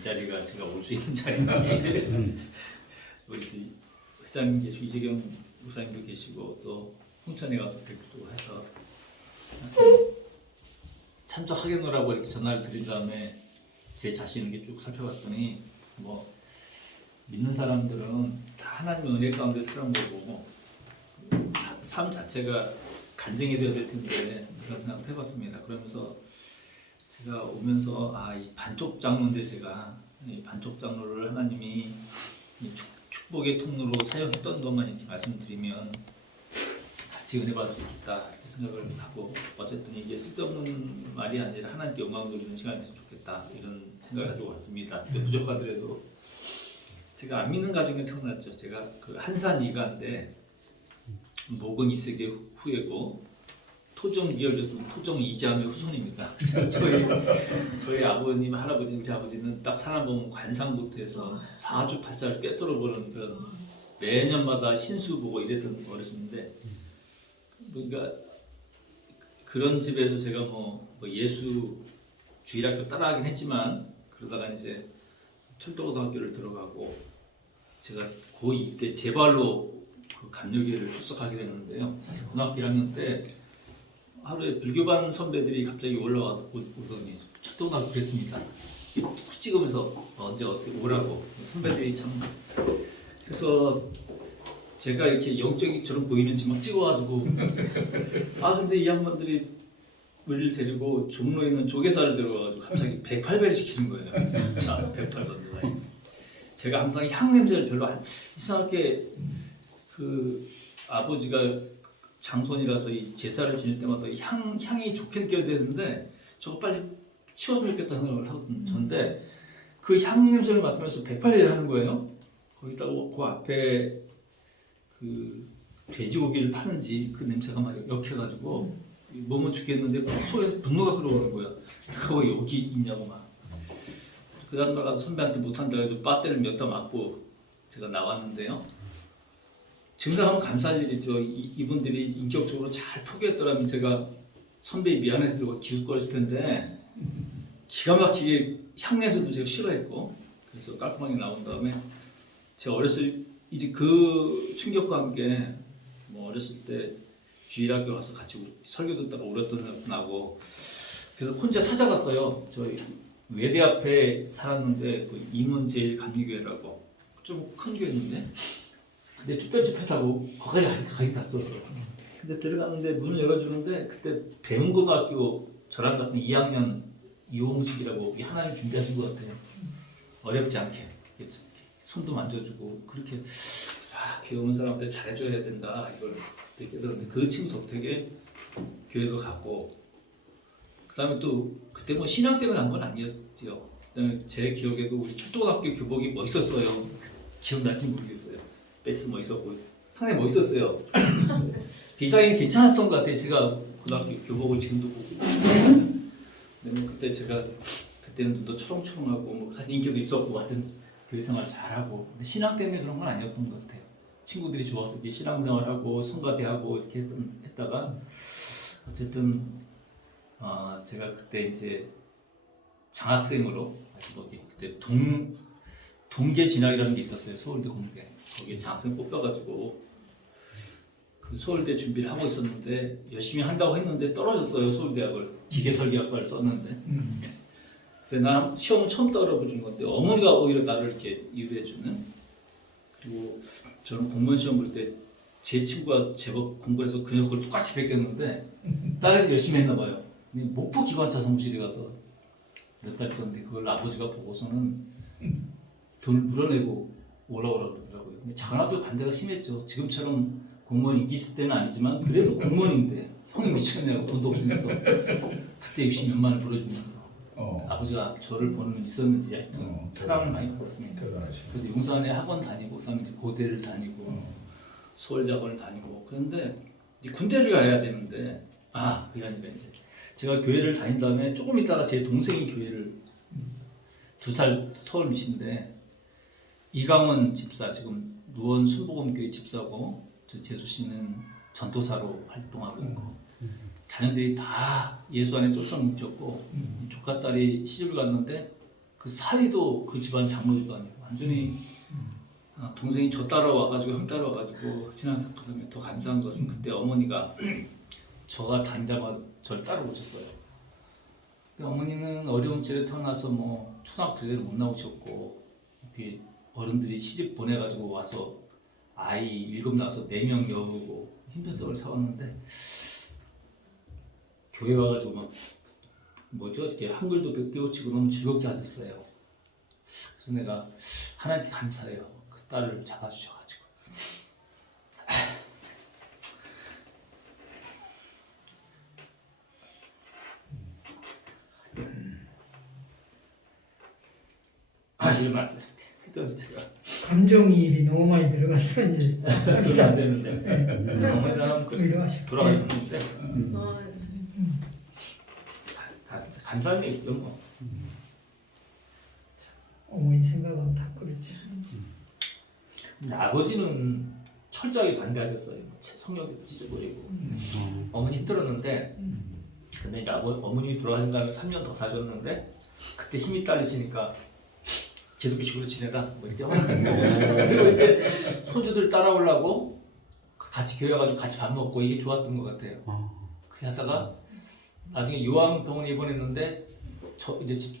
이 자리가 제가 올 수 있는 자리인지 우리 회장님 계시고 이재경 목사님도 계시고 또 홍천에 가서 뵙기도 해서 참석하겠노라고 이렇게 전화를 드린 다음에 제 자신을 이렇게 쭉 살펴봤더니 뭐 믿는 사람들은 다 하나님의 은혜 가운데 사는 거고 삶 자체가 간증이 되어야 될 텐데 그런 생각을 해봤습니다. 그러면서 제가 오면서 이 반쪽 장로인데 제가 이 반쪽 장로를 하나님이 이 축복의 통로로 사용했던 것만 이렇게 말씀드리면 같이 은혜 받을 수 있다 이렇게 생각을 하고 어쨌든 이게 쓸데없는 말이 아니라 하나님께 영광 돌리는 시간이 됐으면 좋겠다 이런 생각을 가지고 왔습니다. 근데 부족하더라도 제가 안 믿는 가정에 태어났죠. 제가 그 한산 이가인데 목은 이세계 후예고 토종 이열됐던 토종 이자의 후손입니다. 저희 아버님, 할아버지, 우리 아버지는 딱 사람 보면 관상부터 해서 사주팔자를 꿰뚫어 보는 그런 매년마다 신수 보고 이랬던 어르신인데 그러니까 그런 집에서 제가 뭐 예수 주일학교 따라하긴 했지만 그러다가 이제 철도고등학교를 들어가고 제가 고2 때 제 발로 그 감리교회를 출석하게 됐는데요. 사실 고등학교 1학년 때 하루에 불교반 선배들이 갑자기 올라오더니 철도고등학교 그랬습니다. 툭 찍으면서 언제 어떻게 오라고 선배들이 참 그래서 제가 이렇게 영적이처럼 보이는지 막 찍어가지고 근데 이 양반들이 우리를 데리고 종로에 있는 조계사를 데려가지고 갑자기 108배를 시키는 거예요. 자, 108번. 제가 항상 향 냄새를 별로 이상하게 그 아버지가 장손이라서 이 제사를 지낼 때마다 향이 좋게 느껴지는데 저거 빨리 치웠으면 좋겠다 생각을 하던 전데 그 향 냄새를 맡으면서 108배를 하는 거예요. 거기다가 그 앞에 그 돼지고기를 파는지 그 냄새가 막 역해가지고 몸은 죽겠는데 속에서 분노가 끌어오는 거야. 그거 여기 있냐고 막. 그 다음 날 가서 선배한테 못한다 해서 빠떼를 몇 대 맞고 제가 나왔는데요. 지금 생각하면 감사할 일이죠. 이분들이 인격적으로 잘 포기했더라면 제가 선배 미안해서 들고 기웃거렸을 텐데 기가 막히게 향냄새도 제가 싫어했고 그래서 깔끔하게 나온 다음에 제가 이제 그 충격과 함께 뭐 어렸을 때 주일학교 가서 같이 설교 듣다가 울었던 생각도 나고 그래서 혼자 찾아갔어요. 저희 외대 앞에 살았는데 그 임원제일 감리교회라고 좀 큰 교회인데 근데 쭈뼛쭈뼛하고 거기까지 가긴 갔었어. 근데 들어갔는데 문을 열어주는데 그때 배운고등학교 저랑 같은 2학년 이홍식이라고 하나님 준비하신 것 같아요. 어렵지 않게 손도 만져주고 그렇게 싹 귀여운 사람한테 잘해줘야 된다 이걸 그때 깨달았는데 그 친구 덕택에 교회도 갔고 그 다음에 또 그때 뭐 신앙 때문에 간 건 아니었죠. 그다음에 제 기억에도 우리 철도고등학교 교복이 멋있었어요. 기억날지 모르겠어요. 배치도 멋있었고 상당히 멋있었어요. 디자인이 괜찮았던 것 같아요. 제가 고등학교 교복을 지금도 보고 그다음에 그때 제가 그때는 좀 더 초롱초롱하고 뭐 사실 인기도 있었고 하여튼 교회 생활 잘하고 근데 신앙 때문에 그런 건 아니었던 것 같아요. 친구들이 좋아서 이렇게 신앙생활하고 성가대하고 이렇게 했다가 어쨌든 제가 그때 이제 장학생으로 그때 동계 진학이라는 게 있었어요. 서울대 공대 거기에 장학생 뽑혀가지고 그 서울대 준비를 하고 있었는데 열심히 한다고 했는데 떨어졌어요. 서울대학을 기계설계학과를 썼는데 근데 난 시험 처음 떨어진 건데 어머니가 오히려 나를 이렇게 이유해주는 그리고 저는 공무원 시험 볼 때 제 친구가 제법 공부해서 그녀를 똑같이 베꼈는데 딸애들 열심히 했나 봐요. 목포 기관차 사무실에 가서 몇 달 있었는데 그걸 아버지가 보고서는 돈을 물어내고 오라고 그러더라고요. 근데 작은 아버지가 반대가 심했죠. 지금처럼 공무원 인기 있을 때는 아니지만 그래도 공무원인데 형이 미치겠냐고 돈도 없으면서 그때 60몇만 원을 불어주면서 아버지가 저를 보는 눈이 있었는지 사랑을 많이 받았습니다. 그래서 용산에 학원 다니고 그다음에 이제 고대를 다니고 서울대학원을 다니고 그런데 이제 군대를 가야 되는데 그게 아니라 이제 제가 교회를 다닌 다음에 조금 있다가 제 동생이 교회를 2살 터울이신데 이강원 집사 지금 노원 순복음교회 집사고 재수 씨는 전도사로 활동하고 있고 자녀들이 다 예수 안에 똘똘 뭉쳤고 조카 딸이 시집을 갔는데 그 사위도 그 집안 장로 집안이고 완전히 동생이 저 따라와가지고 형 따라와가지고 친한 사건에 더 감사한 것은 그때 어머니가 저가 다니다가 저를 따라오셨어요. 어머니는 어려운 집에 태어나서 뭐 초등학교 때도 못 나오셨고 어른들이 시집 보내가지고 와서 아이 7 낳아서 4명 여우고 힘든 세월 살았는데 교회 와가지고 막 뭐죠 이렇게 한글도 띄워치고 너무 즐겁게 하셨어요. 그래서 내가 하나님께 감사해요. 그 딸을 잡아주셔가지고. 이러면 했던 제가 감정이입이 너무 많이 들어가서 이제 그러면 안 되는데 어머니 사람 돌아가셨는데 감사한 게 있죠 뭐. 어머니 생각하면 다 그렇지. 근데 아버지는 철저하게 반대하셨어요. 성욕이 찢어버리고 어머니 힘들었는데 근데 이제 어머니 돌아가신 다음에 3년 더 사셨는데 그때 힘이 딸리시니까 제도기식으로 지내라 뭐 이렇게 허락했고 그리고 이제 손주들 따라오려고 같이 교회 가지고 같이 밥 먹고 이게 좋았던 것 같아요. 그렇게 하다가 나중에 요양병원에 입원했는데 이제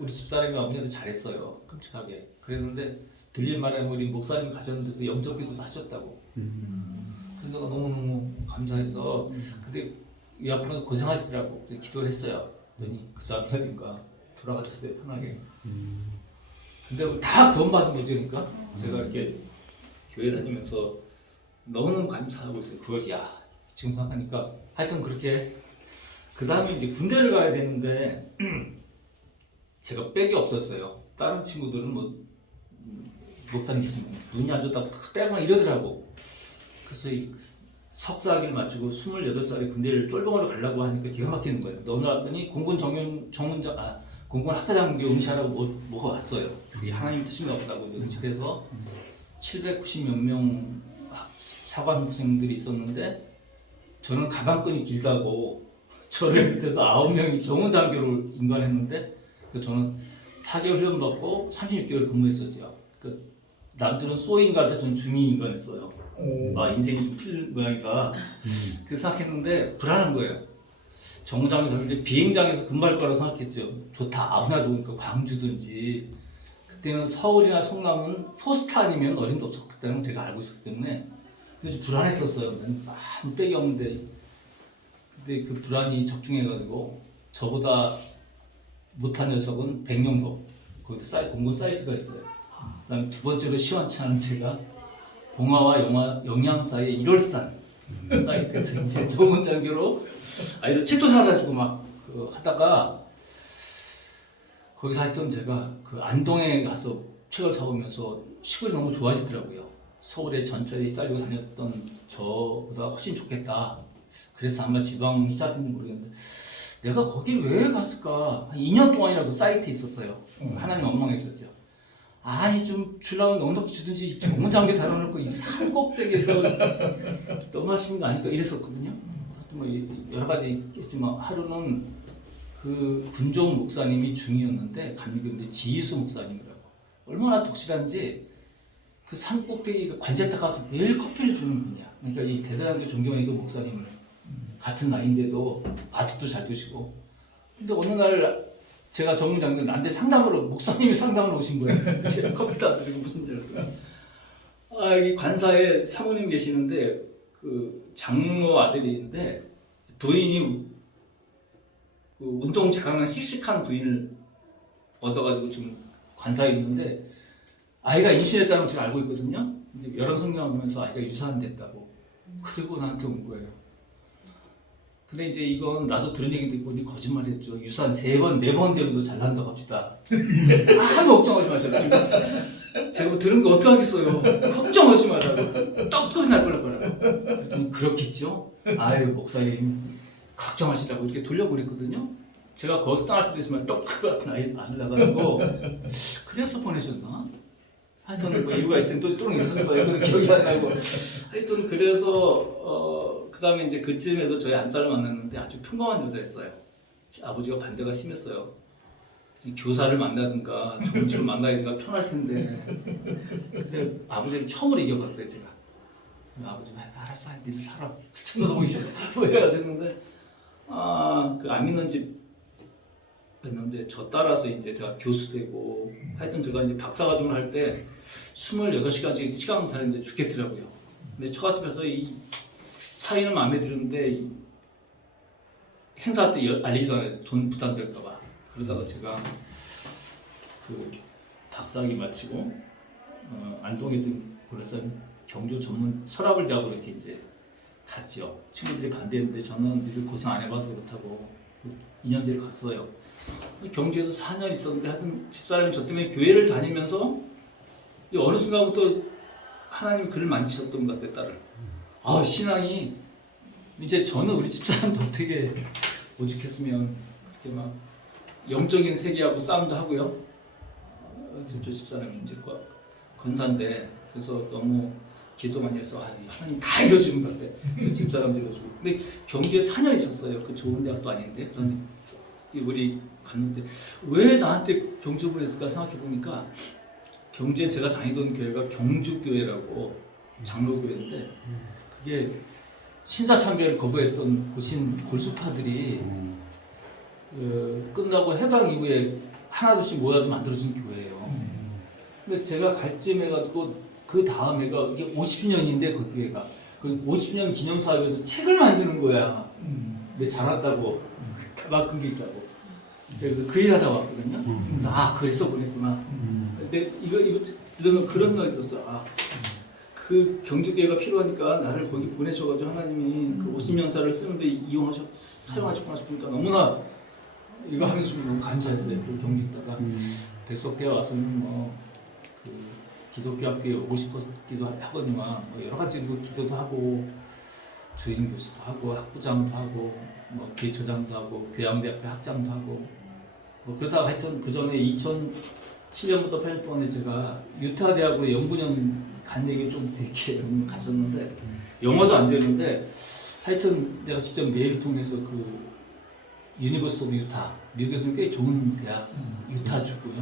우리 집사람이 어머니한테 잘했어요. 끔찍하게 그랬는데 들릴 말에 우리 목사님이 가셨는데 그 영접기도도 하셨다고. 그래서 내가 너무너무 감사해서 근데 이 앞으로 고생하시더라고. 그래서 기도했어요. 그러니 그 다음 날인가 돌아가셨어요 편하게. 근데 다 구원받은 거니까 제가 이렇게 교회 다니면서 너무너무 감사하고 있어요. 그것이 지금 생각하니까 하여튼 그렇게 그 다음에 이제 군대를 가야 되는데 제가 백이 없었어요. 다른 친구들은 뭐 목사님 계시면 눈이 안 좋다고 빼고 이러더라고. 그래서 이 석사학위를 마치고 28살에 군대를 쫄병으로 가려고 하니까 기가 막히는 거예요. 너무 왔더니 공군 학사장교 응시하라고 뭐가 왔어요. 그게 하나님 뜻인가 보다고 응시해서 790몇 명 사관 학생들이 있었는데 저는 가방끈이 길다고 저를 밑에서 9명이 정훈장교를 인관했는데 저는 4개월 훈련 받고 36개월 근무했었죠. 그 남들은 소인가한테 저는 중위 인관했어요. 인생이 좀 틀린 모양이다. 그래서 생각했는데 불안한 거예요. 정장에서 근데 비행장에서 근무할 거라고 생각했죠. 좋다 아무나 좋으니까 광주든지 그때는 서울이나 성남은 포스트 아니면 어림도 없었기 때문에 제가 알고 있었기 때문에 그래서 불안했었어요. 아무 빽이 없는데 근데 그 불안이 적중해가지고 저보다 못한 녀석은 백령도 거기 공군 사이트가 있어요. 그다음에 두 번째로 시원치 않은 제가 봉화와 영양 사이의 1월산 사이트에서 제 정훈장교로 아이들 책도 사가지고 막 하다가 거기서 하여튼 제가 그 안동에 가서 책을 사오면서 시골이 너무 좋아지더라고요. 서울에 전철에 시달리고 다녔던 저보다 훨씬 좋겠다. 그래서 아마 지방 시작인지 모르겠는데 내가 거길 왜 갔을까? 한 2년 동안이나 그 사이트에 있었어요. 하나님 업무에 있었죠. 아니 좀 주려면 넉넉히 주든지 정문장교 달아놓고 이 산꼭대기에서 너무 하시는 거 아닐까 이랬었거든요. 뭐 여러 가지 있겠지만 하루는 그 군종 목사님이 중이었는데 감리교인데 지희수 목사님이라고 얼마나 독실한지 그 산꼭대기 관제타 가서 매일 커피를 주는 분이야. 그러니까 이 대단하게 존경하는 그 목사님 같은 나이인데도 바둑도 잘 두시고 근데 어느 날 제가 정문장교 나한테 상담으로 목사님이 상담을 오신 거예요. 제가 커피도 안 드리고 무슨 일을 여기 관사에 사모님 계시는데 그 장로 아들인데 부인이 그 운동 잘하는 씩씩한 부인을 얻어가지고 지금 관사에 있는데 아이가 임신했다는 걸 제가 알고 있거든요. 근데 여러 성경을 보면서 아이가 유산됐다고 그리고 나한테 온 거예요. 근데 이제 이건 나도 들은 얘기도 있고 거짓말했죠. 유산 3번, 4번 되려도 잘 난다고 합시다. 아무 걱정하지 마셔라. 제가 들은 거 어떡하겠어요. 걱정하지 말라고. 떡소리 날 거라고. 그랬더니 그렇겠죠. 아유 목사님 걱정하시라고 이렇게 돌려보냈거든요. 제가 거기 떠날 수도 있으면 떡 같은 아이 낳으려고 그래서 보내셨나? 하여튼 뭐 이유가 있으면 또 뚜렁이 있었을 거예요. 이건 기억이 안 나고. 하여튼 그래서 그 다음에 이제 그쯤에서 저희 안사를 만났는데 아주 평범한 여자였어요. 아버지가 반대가 심했어요. 교사를 만나든가 정치를 만나든가 편할 텐데 근데 아버지를 처음으로 이겨봤어요 제가. 아버지가 알았어 니들 살아 너무 싫어 뭐 해가지고 했는데 그 안 믿는 집 했는데 저 따라서 이제 제가 교수 되고 하여튼 제가 이제 박사과정을 할 때 28시간씩 시간 강사했는데 죽겠더라고요. 근데 처갓집에서 이 사위는 마음에 드는데 이 행사 때 알리지도 않아요. 돈 부담될까봐. 그러다가 제가 그 박사학위 마치고 안동에 있던 그래서 경주 전문 서랍을 대학으로 이렇게 이제 갔죠. 친구들이 반대했는데 저는 니들 고생 안 해봐서 그렇다고 2년 뒤에 갔어요. 경주에서 4년 있었는데 하여튼 집사람이 저 때문에 교회를 다니면서 어느 순간부터 하나님이 그를 만지셨던 것 같아요. 딸을. 신앙이 이제 저는 우리 집사람도 되게 오죽했으면 그렇게 막 영적인 세계하고 싸움도 하고요. 지금 저 집사람이 이제 권사인데 그래서 너무 기도 많이 해서 하나님 다 이뤄주는 것 같아. 저 집사람도 이뤄주고. 근데 경주에 4년 있었어요. 그 좋은 대학도 아닌데. 그런데 우리 갔는데 왜 나한테 경주 보냈을까 생각해 보니까 경주에 제가 다니던 교회가 경주교회라고 장로교회인데 그게 신사참배를 거부했던 골수파들이 끝나고 해방 이후에 하나둘씩 모여서 만들어진 교회예요. 근데 제가 갈 쯤 해가지고 그 다음 해가 이게 50년인데 그 교회가 그 50년 기념사업에서 책을 만드는 거야. 근데 잘 왔다고 막은 게 있다고. 제가 그 일 하다 왔거든요. 그래서 그래서 보냈구나. 근데 이거 들으면 그런 생각이 들었어. 그 경주교회가 필요하니까 나를 거기 보내셔가지고 하나님이 그 50년사를 쓰는데 사용하셨구나 싶으니까 너무나 이거 하면서 너무 감사했어요. 그 경주 있다가 백석대에 와서는 그 기독교 학교에 오고 싶었기도 하거니와 여러 가지 기도도 하고 주임 교수도 하고 학부장도 하고 교회처장도 하고 교양대학교 학장도 하고 그러다가 하여튼 그 전에 2007년부터 8년 동안에 제가 유타 대학으로 연구년 간 얘기 좀 되게 갔었는데 영어도 안 되는데 하여튼 내가 직접 메일 통해서 그 유니버시티 오브 유타 미국에서는 꽤 좋은 대학 유타주고요.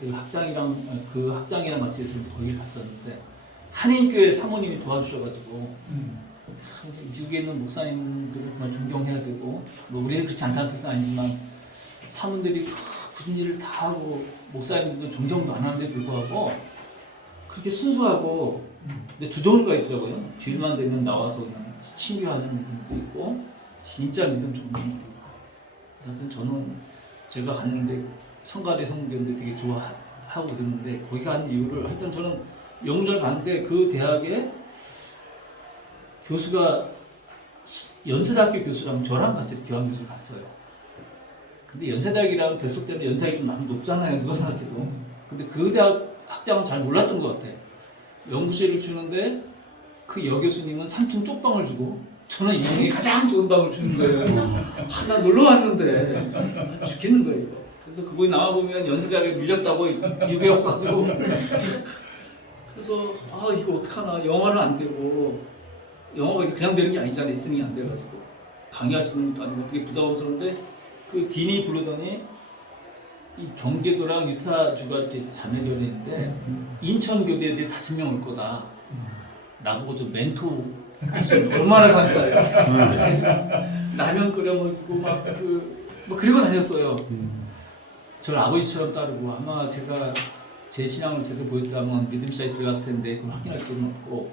그 학장이랑 같이 해서 거기 갔었는데 한인교회 사모님이 도와주셔가지고 미국에 있는 목사님들을 정말 존경해야 되고 우리는 그렇지 않다는 뜻은 아니지만 사모님들이 굳은 일을 다 하고 목사님들도 존경도 안 하는데 불구하고 그렇게 순수하고 근데 두 종류가 있더라고요. 주일만 되면 나와서 그냥 친교하는 분도 있고 진짜 믿음 좋은 분도 있고 하여튼 저는 제가 갔는데 성가대 성교인데 되게 좋아하고 그랬는데 거기 간 이유를 하여튼 저는 영문을 갔는데 그 대학에 교수가 연세대학교 교수랑 저랑 같이 교환교수를 갔어요. 근데 연세대학이랑 뱃속 때는 연세학이 좀 나름 높잖아요. 누가 생각해도. 근데 그 대학 학장은 잘 몰랐던 것 같아. 연구실을 주는데 그 여교수님은 3층 쪽방을 주고 저는 2층에 가장 좋은 방을 주는 거예요. 나 놀러 왔는데 죽겠는 거예요. 이거. 그래서 그거에 나와보면 연세대학에 밀렸다고 유배 와가지고 그래서 이거 어떡하나 영어는 안 되고 영어가 그냥 되는 게 아니잖아. 리스닝이 안 돼가지고 강의하시는 분도 아니고 되게 부담스러운데 그 딘이 부르더니 이 경기도랑 유타주가 이렇게 자매교회인데 인천교대에 5명 올 거다. 나보고 좀 멘토 얼마나 감사해요. 라면 끓여 먹고 그리고 다녔어요. 저를 아버지처럼 따르고 아마 제가 제 신앙을 제대로 보였다면 믿음 시작에 들어갔을 텐데 그건 확인할 필요는 없고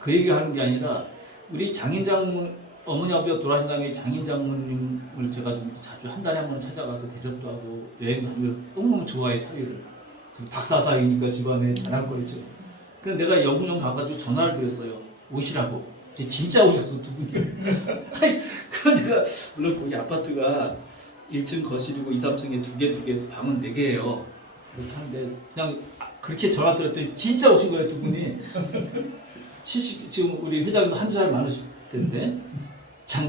그 얘기하는 게 아니라 우리 장인장 어머니 아버지가 돌아가신 다음에 장인 장모님을 제가 좀 자주 한 달에 한 번 찾아가서 대접도 하고 여행 가는 걸 너무너무 좋아해 사위를. 박사 사위니까 집안에 자랑거리죠. 근데 내가 영훈영 가가지고 전화를 드렸어요. 오시라고. 진짜 오셨어 두 분이. 그런데 내가 물론 거기 아파트가 1층 거실이고 2, 3층에 두 개에서 방은 4개예요. 그렇다는데 그냥 그렇게 전화 드렸더니 진짜 오신 거예요 두 분이. 지금 우리 회장도 한두 살 많으실 텐데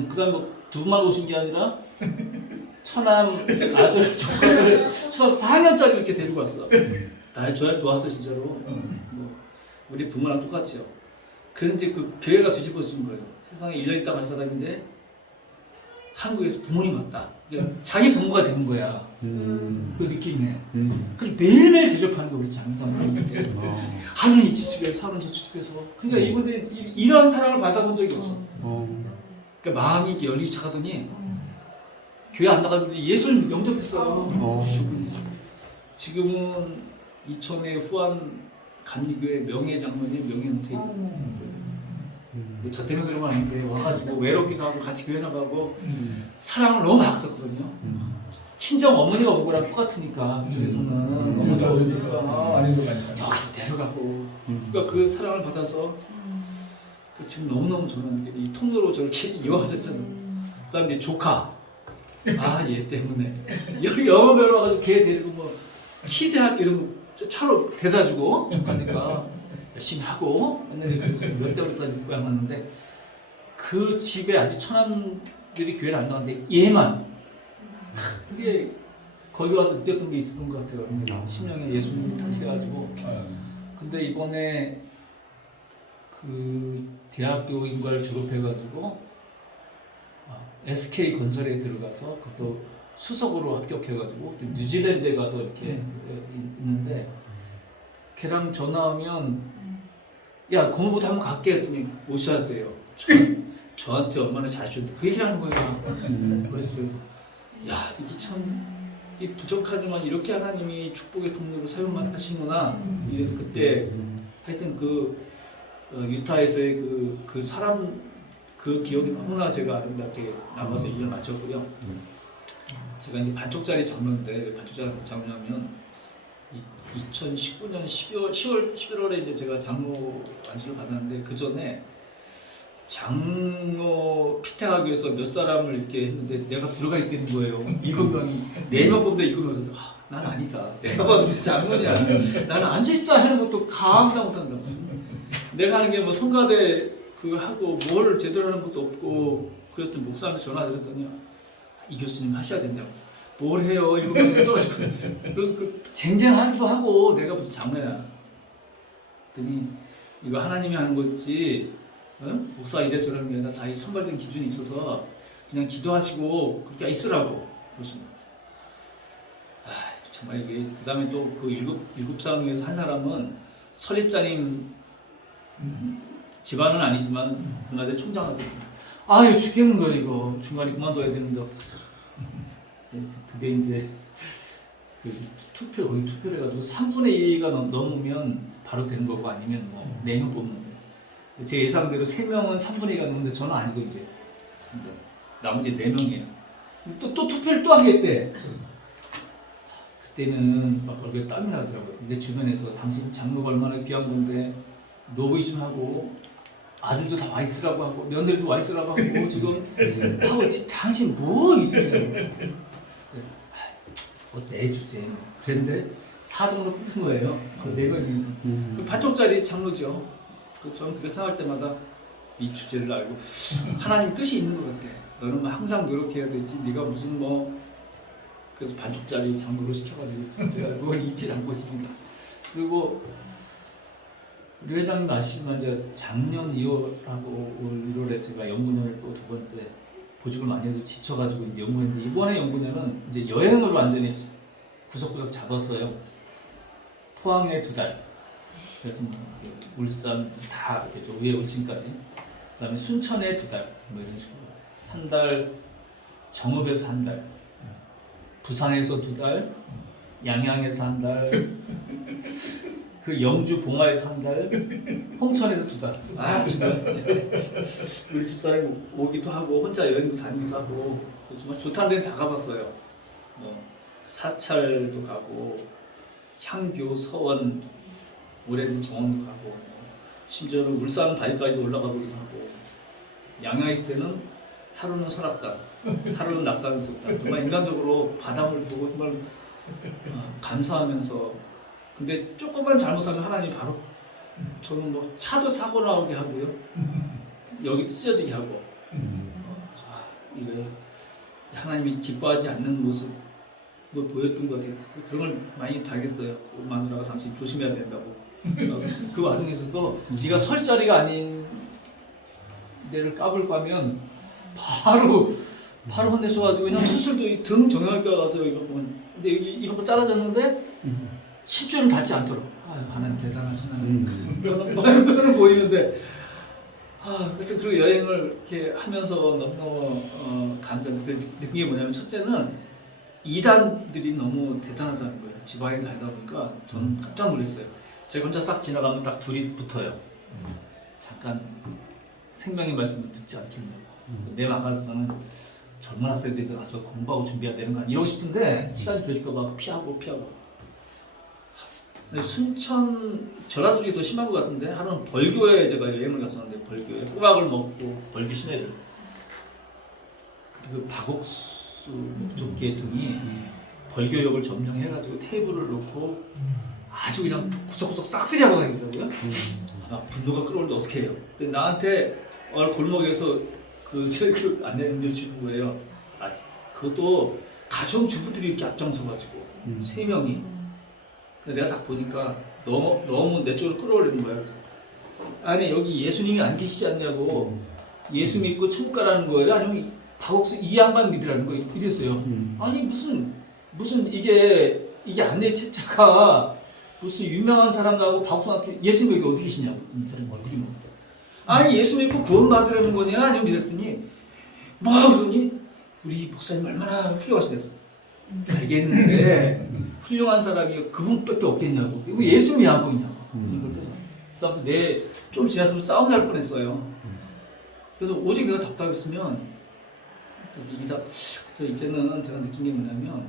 그다음 두 분만 오신 게 아니라 처남 아들 조카를 초등학교 4학년짜리 이렇게 데리고 왔어. 날 좋아서 진짜로. 우리 부모랑 똑같죠. 그런데 그 교회가 뒤집어진 거예요. 세상에 1년 있다 갈 사람인데 한국에서 부모님 같다. 그러니까 자기 부모가 되는 거야. 그 느낌에. 그리고 매일매일 대접하는 거 그렇지 않은 사람들. 하루는 이 집에서, 하루는 저 집에서. 그러니까 이분들이 이러한 사랑을 받아본 적이 없어. 그러니까 마음이 이렇게 열리기 시작하더니 교회 안 나가는데 예수를 영접했어요. 두 분이서. 지금은 이천의 후안 감리교회 명예장로님, 명예은퇴. 저 때문에 그런 건 아닌데 와가지고 외롭기도 하고 같이 교회 나가고 사랑을 너무 받았거든요. 친정 어머니가 온 거랑 똑같으니까 그쪽에서는 너무 좋으니까 아닌 것 같아요. 여기 데려가고 그러니까 그 사랑을 받아서 지금 너무너무 저는 이 통로로 저렇게 이어가셨잖아요. 그 다음에 조카 얘 때문에 영어 배우러 와가지고 걔 데리고 뭐 키대학교 이런 거 차로 대다 주고 조카니까 열심히 하고 옛날에 그래서 몇 대월까지 입고 왔는데 그 집에 아직 처남들이 교회를 안 나갔는데 얘만 그게 거기 와서 느꼈던 게 있었던 것 같아요. 10년에 예수님 단체해가지고 근데 이번에 그 대학교 인과를 졸업해가지고 SK 건설에 들어가서 그것도 수석으로 합격해가지고 뉴질랜드에 가서 이렇게 있는데 걔랑 전화하면 야 건물부터 한번 갈게 했더니 오셔야 돼요. 저한테 얼마나 잘해줬는데 그 얘기하는 거예요. 그래서 야 이게 참 이 부족하지만 이렇게 하나님이 축복의 통로로 사용만 하시구나. 이래서 그때 하여튼 그 유타에서의 그 사람 그 기억이 너무나 제가 아름답게 남아서 일을 마쳤고요. 제가 이제 반쪽짜리 장로인데 왜 반쪽짜리 장로냐면 2019년 11월에 이제 제가 장로 안수를 받았는데 그 전에 장로 피택하기 위해서 몇 사람을 이렇게 했는데 내가 들어가 있는 거예요. 7명이 4명 뽑는데 7명에서 난 아니다. 내가 봐도 진짜 장로냐. 나는 앉아있다 하는 것도 감당 못한다고. 내가 하는 게 뭐 성가대 그 하고 뭘 제대로 하는 것도 없고 그래서 목사한테 전화드렸더니 이 교수님 하셔야 된다고. 뭘 해요? 7명이 떨어지고 그리고 그 쟁쟁하기도 하고 내가 무슨 장로야. 그랬더니 이거 하나님이 하는 거지 응? 목사 이래저래 하는 게 아니라 다 선발된 기준이 있어서 그냥 기도하시고 그렇게 있으라고. 그렇습니다. 정말 이게 그 다음에 또 그 일곱 사람 중에서 한 사람은 설립자님 집안은 아니지만 문화재 총장하거든요. 이거 죽겠는 거예요. 이거 중간에 그만둬야 되는데 그때 이제 그 거기 투표를 해가지고 3분의 2가 넘으면 바로 되는 거고 아니면 뭐 4명 뽑는 거예요. 제 예상대로 3명은 3분의 2가 넘는데 저는 아니고 이제 나머지 4명이에요. 또 투표를 또 하겠대. 그때는 막 얼굴에 땀이 나더라고요. 근데 주변에서 당신 장로가 얼마나 귀한 건데 노비 좀 하고 아들도 다 와 있으라고 하고 며느리도 와 있으라고 하고 지금 하고 당신 뭐 이러잖아요. 내주지. 그런데 4등으로 뽑힌 거예요. 그 4명이. 그 반쪽짜리 장로죠. 저는 그렇게 생각할 때마다 이 주제를 알고 하나님 뜻이 있는 것 같아. 너는 뭐 항상 노력해야 되지. 네가 무슨 뭐 그래서 반쪽짜리 장로로 시켜가지고 제가 그걸 잊지 않고 있습니다. 그리고 우리 회장님 아시지만 이제 작년 2월하고 올 1월에 제가 연구년을 또 2번째 보직을 많이 해도 지쳐가지고 이제 연구했는데 이번에 연구년은 이제 여행으로 완전히 구석구석 잡았어요. 포항에 2달. 그래서 뭐 울산 다 이렇게 위에 울진까지. 그다음에 순천에 2달. 뭐 이런 식으로 한 달, 정읍에서 한 달, 부산에서 2달, 양양에서 한 달, 그 영주 봉화에서 한 달, 홍천에서 2달. 정말 우리 집사람이 오기도 하고 혼자 여행도 다니기도 하고 정말 좋다는 데는 다 가봤어요. 뭐 사찰도 가고 향교, 서원, 오래된 정원도 가고 심지어는 울산 바위까지도 올라가 보기도 하고 양양에 있을 때는 하루는 설악산, 하루는 낙산수단. 정말 인간적으로 바닷물 보고 정말 감사하면서 근데 조금만 잘못하면 하나님 바로 저는 뭐 차도 사고 나오게 하고요. 여기도 찢어지게 하고 이게 하나님이 기뻐하지 않는 모습 뭐 보였던 것 같아요. 그런 걸 많이 당했어요. 마누라가 당신 조심해야 된다고. 그 와중에서도 네가 설 자리가 아닌 데를 까불 거면 바로 바로 혼내셔가지고 그냥 수술도 이 등 정형외과 가서 이거 보면 근데 여기 이런 거 잘라졌는데 실줄은 닿지 않도록. 아유 하나님 대단하시나. 뼈는 보이는데 그래서 그리고 여행을 이렇게 하면서 너무 감동. 느낀 게 뭐냐면 첫째는 이단들이 너무 대단하다는 거예요. 지방에 살다 보니까 저는 깜짝 놀랐어요. 제가 혼자 싹 지나가면 딱 둘이 붙어요. 잠깐 생명의 말씀을 듣지 않겠냐고. 내 마가서는 젊은 학생들이 가서 공부하고 준비해야 되는 거 아니야 이러고 싶은데 시간이 길어질까 봐 피하고 근데 순천 전라도 쪽이 더 심한 것 같은데 하루는 벌교에 제가 여행을 갔었는데 벌교에 꼬막을 먹고 벌교 시내를 그리고 박옥수 목적계 등이 벌교역을 점령해가지고 테이블을 놓고 아주 그냥 구석구석 싹쓸이하고 다니더라고요. 분노가 끌어오는데 어떻게 해요? 근데 나한테 골목에서 그 안내를 주는 거예요. 그것도 가정 주부들이 이렇게 앞장서가지고 3명이. 내가 딱 보니까 너무 내 쪽으로 끌어올리는 거야. 그래서 아니 여기 예수님이 안 계시지 않냐고. 예수 믿고 천국 가라는 거예요? 아니면 박옥수 이 양반 믿으라는 거예요? 이랬어요. 아니 무슨 이게 안내 책자가 무슨 유명한 사람하고 박옥수한테 예수님 여기 어디 계시냐고. 이 사람 얼굴이 뭐. 아니 예수 믿고 구원 받으라는 거냐? 아니면 믿었더니 그러더니 우리 목사님 얼마나 훌륭하시대요. 알겠는데 훌륭한 사람이 그분밖에 없겠냐고. 이거 예수님이 안 보이냐고. 그다음에 좀 지났으면 싸움 날 뻔했어요. 그래서 오직 내가 답답했으면 그래서 이제는 제가 느낀 게 뭐냐면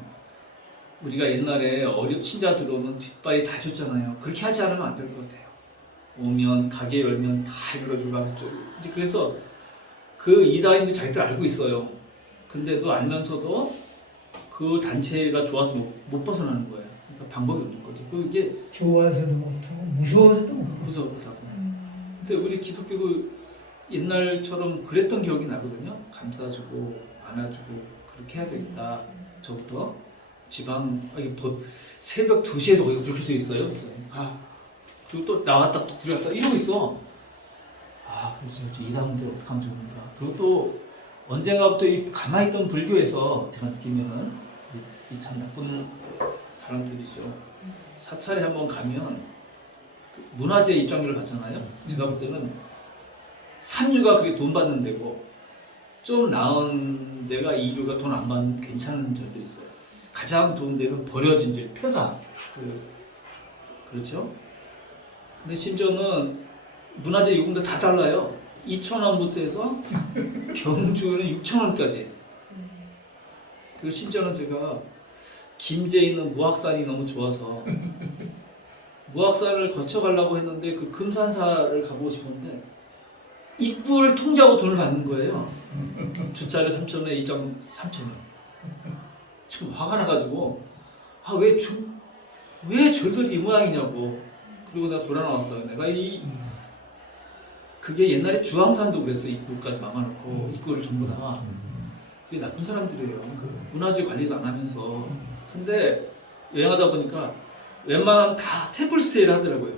우리가 옛날에 신자 들어오면 뒷발이 다 줬잖아요. 그렇게 하지 않으면 안 될 것 같아요. 오면 가게 열면 다 열어주고 하죠. 이제 그래서 그 이단인들 자기들 알고 있어요. 근데도 알면서도 그 단체가 좋아서 못 벗어나는 거예요. 그러니까 방법이 없는 거죠. 이게 좋아서도 못하고 무서워서도 못하고. 무서워하고. 근데 우리 기독교도 옛날처럼 그랬던 기억이 나거든요. 감싸주고 안아주고 그렇게 해야 되겠다. 저부터 새벽 2시에도 거기가 불켜져 있어요. 그래서 그리고 또 나왔다 또 들어갔다 이러고 있어. 그래서 이 사람들 어떡하면 좋은가. 그리고 또 언젠가부터 가만히 있던 불교에서 제가 느끼면은 이 참 나쁜 사람들이죠. 사찰에 한번 가면 문화재 입장료를 받잖아요. 제가 볼 때는 삼류가 그게 돈 받는 데고 좀 나은 데가 이류가 돈 안 받는 괜찮은 절들이 있어요. 가장 좋은 데는 버려진 절, 폐사. 그렇죠? 근데 심지어는 문화재 요금도 다 달라요. 2,000원부터 해서 경주는 6,000원까지. 그리고 심지어는 제가 김제에 있는 무악산이 너무 좋아서 무악산을 거쳐가려고 했는데 그 금산사를 가보고 싶었는데 입구를 통제하고 돈을 받는 거예요. 주차를 3,000원에 입장 3,000원. 지금 화가 나가지고 왜 절들이 이 모양이냐고. 그리고 내가 돌아 나왔어요. 내가 그게 옛날에 주황산도 그랬어. 입구까지 막아놓고 입구를 전부 다. 그게 나쁜 사람들이에요. 문화재 관리도 안 하면서. 근데 여행하다 보니까 웬만하면 다 템플 스테이를 하더라고요.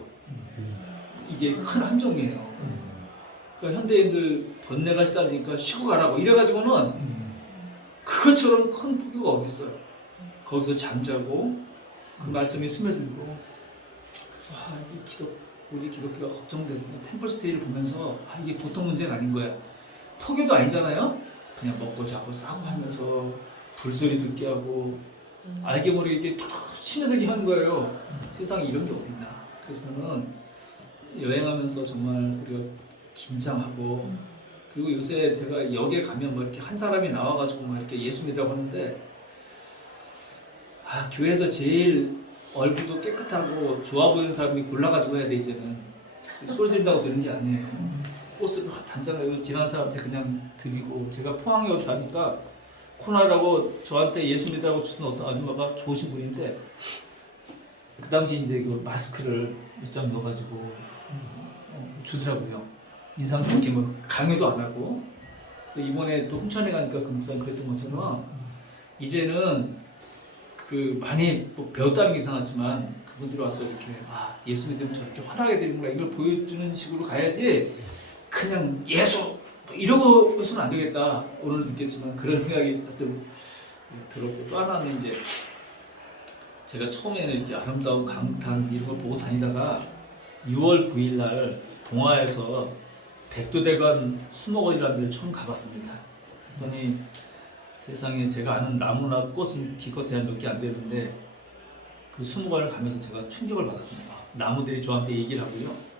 이게 큰 함정이에요. 그러니까 현대인들 번뇌가 시달리니까 쉬고 가라고 이래가지고는 그것처럼 큰 포교가 어디 있어요. 거기서 잠자고 그 말씀이 스며들고 그래서 우리 기독교가 걱정되는 템플 스테이를 보면서 이게 보통 문제는 아닌 거야. 포교도 아니잖아요. 그냥 먹고 자고 싸고 하면서 불소리 듣게 하고 알게 모르게 이렇게 툭 스며들게 하는 거예요. 세상에 이런 게 어딨나. 그래서 저는 여행하면서 정말 우리가 긴장하고 그리고 요새 제가 역에 가면 이렇게 한 사람이 나와가지고 이렇게 예수 믿으라고 하는데 교회에서 제일 얼굴도 깨끗하고 좋아 보이는 사람이 골라가지고 해야 돼. 이제는 소리 지른다고 되는 게 아니에요. 꽃을 단장하고 지나는 사람한테 그냥 드리고. 제가 포항에 어디 가니까 코로나라고 저한테 예수 믿으라고 주는 어떤 아줌마가 좋으신 분인데 그 당시 이제 그 마스크를 몇 장 넣어가지고 주더라고요. 인상 좋게 강요도 안 하고. 이번에 또 홍천에 가니까 그 목사님 그랬던 것처럼 이제는 많이 배웠다는 게 이상하지만 그분들이 와서 이렇게 예수 믿으면 저렇게 환하게 되는구나 이걸 보여주는 식으로 가야지 그냥 예수 뭐 이러고서는 안 되겠다. 오늘 느꼈지만 그런 생각이 하여튼 들었고, 또 하나는 이제 제가 처음에는 이렇게 아름다운 강탄 이런 걸 보고 다니다가 6월 9일 날 동화에서 백두대간 수목원이라는 데를 처음 가봤습니다. 그랬더니 세상에 제가 아는 나무나 꽃은 기껏해야 몇 개 안 되는데 그 수목원을 가면서 제가 충격을 받았습니다. 나무들이 저한테 얘기를 하고요.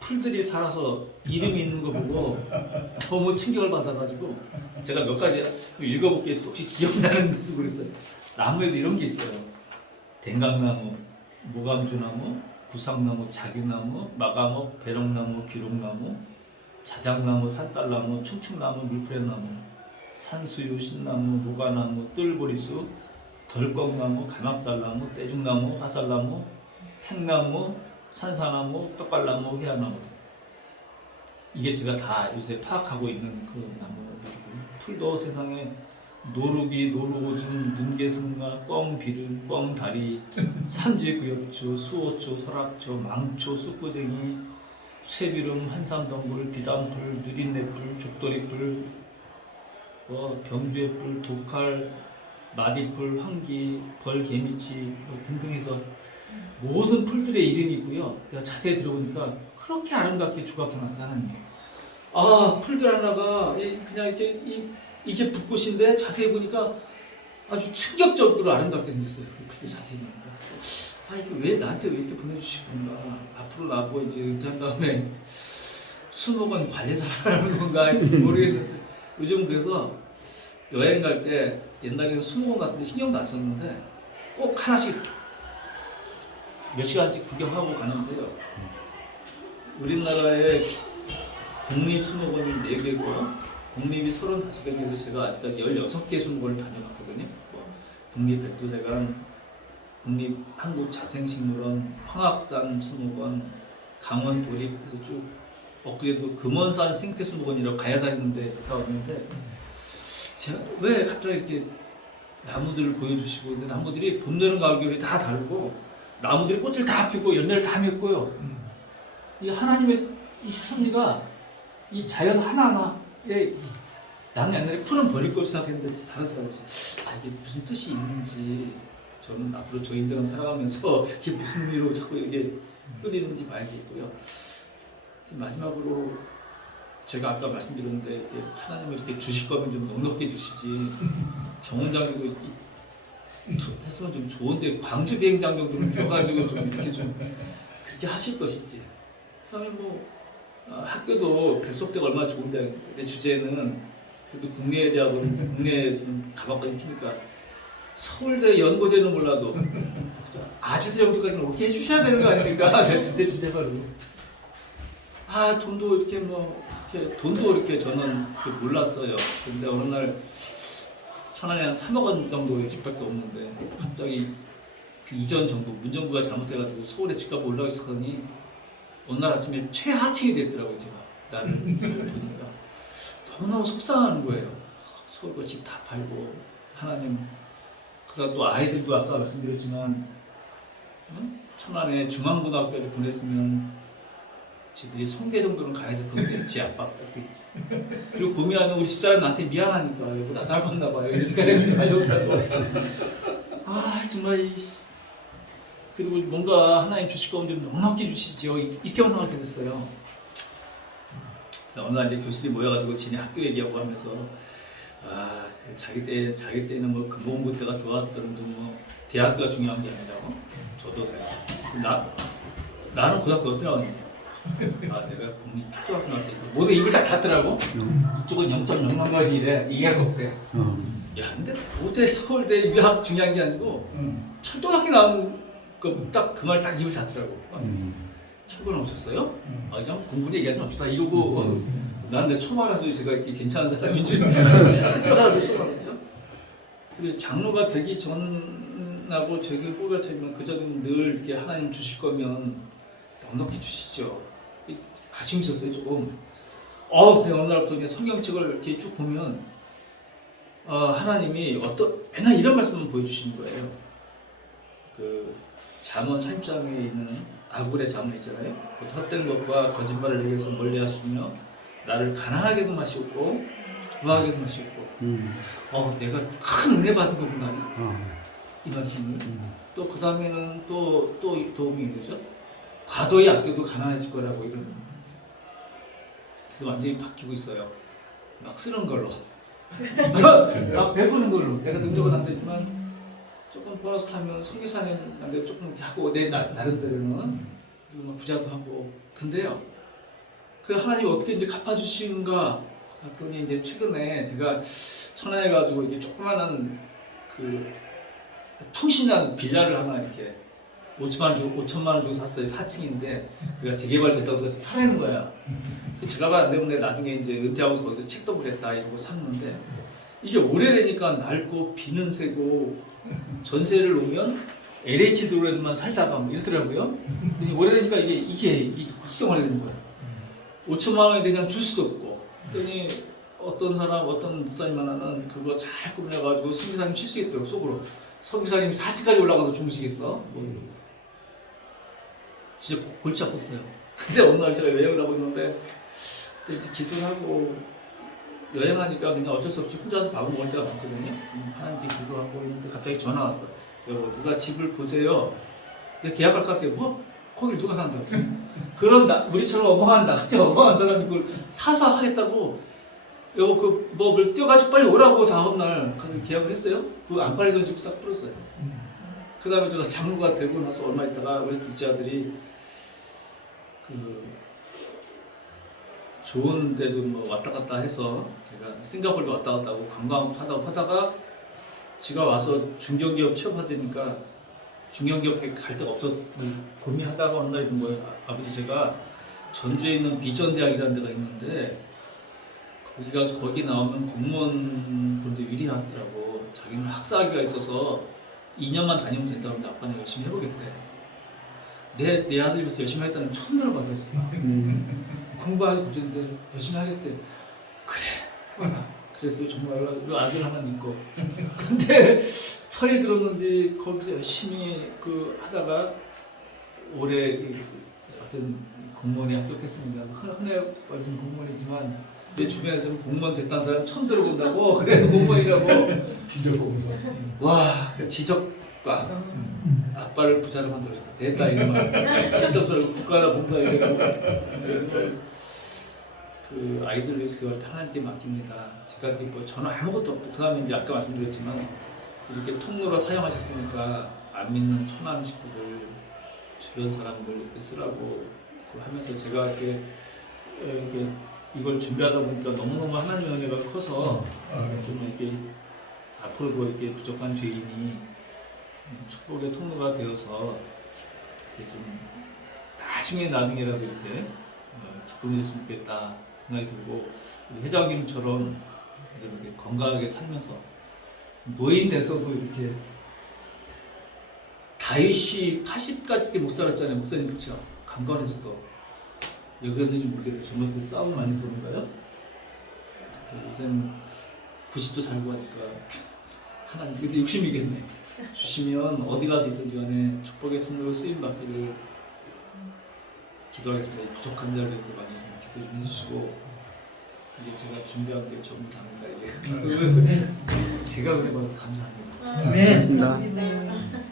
풀들이 살아서 이름이 있는 거 보고 너무 충격을 받아가지고 제가 몇 가지 읽어볼게요. 혹시 기억나는 것을 모르겠어요. 나무에도 이런 게 있어요. 댕강나무, 모감주나무, 구상나무, 자기나무, 마감옥, 배롱나무, 기록나무, 자작나무, 산딸나무, 충충나무, 물풀의나무, 산수유, 신나무, 노가나무, 뜰보리수, 덜꺽나무, 가막살나무, 떼죽나무, 화살나무, 팽나무, 산사나무, 떡갈나무, 회화나무. 이게 제가 다 요새 파악하고 있는 그 나무들이고요. 풀도 세상에 노루비, 노루오줌, 눈개승가, 꿩비름, 꿩다리, 삼지구엽초, 수호초, 설악초, 망초, 쑥구쟁이, 쇠비름, 한삼덩굴, 비단풀, 누린내풀, 족돌이풀, 병주의풀, 독칼, 마디풀, 황기, 벌개미치 등등 해서 모든 풀들의 이름이 있고요. 자세히 들어보니까 그렇게 아름답게 조각해놨어요, 하나님. 아, 풀들 하나가 그냥 이게 붓꽃인데 자세히 보니까 아주 충격적으로 아름답게 생겼어요. 그 풀이 자세히 보니까. 아, 이게 왜 나한테 왜 이렇게 보내주시는가. 앞으로 나보고 이제 은퇴한 다음에 수목원 관리사를 하는 건가 모르겠는데 요즘 그래서 여행 갈 때 옛날에는 수목원 같은 데 신경도 안 썼는데 꼭 하나씩 몇 시간씩 구경하고 가는데요. 우리나라의 국립수목원이 4개고 국립이 35개인데 제가 아직까지 16개 수목원을 다녀봤거든요. 국립백두대간, 국립한국자생식물원, 황악산 수목원, 강원도립에서 쭉 엊그제도 금원산 생태수목원이라고 가야산 있는데 갔다 왔는데 제가 왜 갑자기 이렇게 나무들을 보여주시고, 근데 나무들이 봄, 여름, 가을, 겨울이 다 다르고 나무들이 꽃을 다 피고 열매를 다 맺고요. 이 하나님의 이 섭리가 이 자연 하나하나에 나는 옛날에 풀은 버릴 걸 생각했는데 다르더라고요. 아, 이게 무슨 뜻이 있는지 저는 앞으로 저 인생을 살아가면서 이게 무슨 의미로 자꾸 이게 끌리는지 봐야겠고요. 마지막으로 제가 아까 말씀드렸는데 이렇게 하나님을 이렇게 주실 거면 좀 넉넉히 주시지. 정원장이고 했으면 좀 좋은데 광주 비행장 정도는 줘가지고 좀 이렇게 좀 그렇게 하실 것이지. 그다음에 뭐 학교도 백석대가 얼마나 좋은 대학인데 주제는 그래도 국내대학은 국내에 좀 가방까지 치니까 서울대 연고대는 몰라도 아주대 정도까지는 오게 해주셔야 되는 거 아닙니까? 내 주제 바로. 아, 돈도 이렇게 돈도 이렇게 저는 이렇게 몰랐어요. 근데 어느 날 천안에 한 3억 원 정도의 집밖에 없는데 갑자기 그 이전 정부 문정부가 잘못해가지고 서울에 집값이 올라가기 시작하니 어느 날 아침에 최하층이 됐더라고요. 제가 나를 보니까 너무너무 속상한 거예요. 서울 거 집 다 팔고 하나님. 그다음 또 아이들도 아까 말씀드렸지만 천안에 중앙고등학교에 보냈으면 지들이 송계 정도는 가야 될 건데 지 아빠 있지. 그리고 고민하면 우리 집사람 나한테 미안하니까 이거 나 닮았나 봐요. 이러니까 아 정말 그리고 뭔가 하나님 주실 거면 좀 넉넉히 주시죠. 이렇게 생각하게 됐어요. 어느 날 이제 교수들이 모여가지고 지네 학교 얘기하고 하면서 그 자기 때는 뭐 금봉고 때가 좋았더라도 뭐 대학교가 중요한 게 아니라고. 저도 나는 고등학교 어디 나왔냐? 내가 국립초등학교 나올 때 모두 입을 딱 닫더라고. 이쪽은 0.0만 가지 이래. 이해할 거 없대. 야, 근데 고대, 서울대 유학 중요한 게 아니고 철도학교 나온 딱 그 말 딱 입을 닫더라고. 철분 오셨어요? 그냥 공부를 얘기하지 맙시다. 이러고 나는 내 처음 알아서 제가 이렇게 괜찮은 사람인 줄 알았죠. 처음 알았죠. 그리고 장로가 되기 전하고 되기 후가 되면 그 전에는 늘 이렇게 하나님 주실 거면 넉넉히 주시죠. 아쉬움이 있었어요, 조금. 내가 어느 날부터 이제 성경책을 이렇게 쭉 보면, 하나님이 맨날 이런 말씀을 보여주시는 거예요. 그, 잠언 30장에 있는 아굴의 잠언 있잖아요. 그 헛된 것과 거짓말을 내게서 멀리 하시며, 나를 가난하게도 마시고 부하게도 마시고 내가 큰 은혜 받은 거구나 이 말씀을. 또 그 다음에는 또 도움이 되죠. 과도히 아껴도 가난해질 거라고 이런. 그래서 완전히 바뀌고 있어요. 막 쓰는 걸로, 막 베푸는 걸로. 내가 능력은 안 되지만 조금 보너스 타면 설교사님한테 조금 이렇게 하고 내 나름대로는 그리고 막 부자도 하고. 근데요, 그 하나님이 어떻게 이제 갚아주신가 했더니 이제 최근에 제가 천안에 가지고 이게 조그마한 그 풍신한 빌라를 하나 이렇게 5천만 원 주고 샀어요. 4층인데 그가 재개발됐다고 해서 사라는 거야. 제가 안 되면 나중에 이제 은퇴하고서 거기서 책도 보겠다 이러고 샀는데 이게 오래되니까 낡고 비는 새고 전세를 놓으면 LH 도로에만 살다가 뭐 이러더라고요. 근데 오래되니까 이게 활성화가 되는 거야. 5천만 원인데 그냥 줄 수도 없고. 그랬더니 어떤 목사님 하나는 그거 잘 꾸며가지고 선교사님 쉴 수 있도록 속으로 선교사님 4층까지 올라가서 주무시겠어? 진짜 골치 아팠어요. 근데 어느 날 제가 여행을 하고 있는데 그때 이제 기도를 하고 여행하니까 그냥 어쩔 수 없이 혼자서 밥을 먹을 때가 많거든요. 하나님께 기도하고 있는데 갑자기 전화 왔어. 여보 누가 집을 보세요. 근데 계약할 것 같아요. 뭐? 거길 누가 산다고. 그런 우리처럼 어벙한 나같이 어벙한 사람이 그걸 사서 하겠다고 여보 그 뭘 뛰어가지고 빨리 오라고 다음날 계약을 했어요. 그 안 팔리던 집 싹 풀었어요. 그 다음에 제가 장로가 되고 나서 얼마 있다가 우리 둘째 아들이 그 좋은 데도 뭐 왔다 갔다 해서 제가 싱가포르도 왔다 갔다 하고 관광하다고 하다가 지가 와서 중견기업 취업하다니까 중견기업에 갈 데가 없어 고민하다가 어느 날 이런 거예요. 아버지 제가 전주에 있는 비전대학이라는 데가 있는데 거기 가서 거기 나오면 공무원 그런데 유리하더라고. 자기는 학사학위가 있어서 2년만 다니면 된다고 하는데 아빠는 열심히 해보겠대. 내 아들이 벌써 열심히 하겠다는 처음 들어봤어요. 공부하기 걱정인데 열심히 하겠대. 그래. 그래서 정말 아들 하나 있고. 근데 철이 들었는지 거기서 열심히 하다가 올해 어떤 공무원에 합격했습니다. 흔해 말씀 공무원이지만 내 주변에서는 공무원 됐다는 사람 처음 들어본다고. 그래도 공무원이라고. 지적공사. 와, 지적과 아빠를 부자로 만들어줬다. 됐다 이거 말. 실적으로 국가나 봉사 이래고 그 아이들 위해서 그걸 하나님께 맡깁니다. 제가 뭐 저는 아무것도 없고 그 다음에 이제 아까 말씀드렸지만 이렇게 통로로 사용하셨으니까 안 믿는 천한 식구들 주변 사람들 이렇게 쓰라고 하면서 제가 이렇게 이걸 준비하다 보니까 너무너무 하나님의 은혜가 커서 좀 이렇게 앞으로도 이렇게 부족한 죄인이 축복의 통로가 되어서 이렇게 좀 나중에라도 이렇게 기쁨이 됐으면 좋겠다 생각이 들고 우리 회장님처럼 이렇게 건강하게 살면서 노인 돼서도 이렇게 다윗이 80까지 못 살았잖아요. 목사님 그쵸? 강건해서도 왜 그랬는지 모르겠는데 젊었을 때 싸움을 많이 했었는가요? 요새는 90도 살고 하니까 하나님 근데 욕심이겠네. 주시면 어디 가서 있든지 간에 축복의 통로로 쓰임받기를 기도하겠습니다. 부족한 자를 위해서 많이 기도 좀 해주시고 이게 제가 준비한 게 전부 다입니다. 이게 제가 은혜 받아서 감사합니다. 네. 고맙습니다.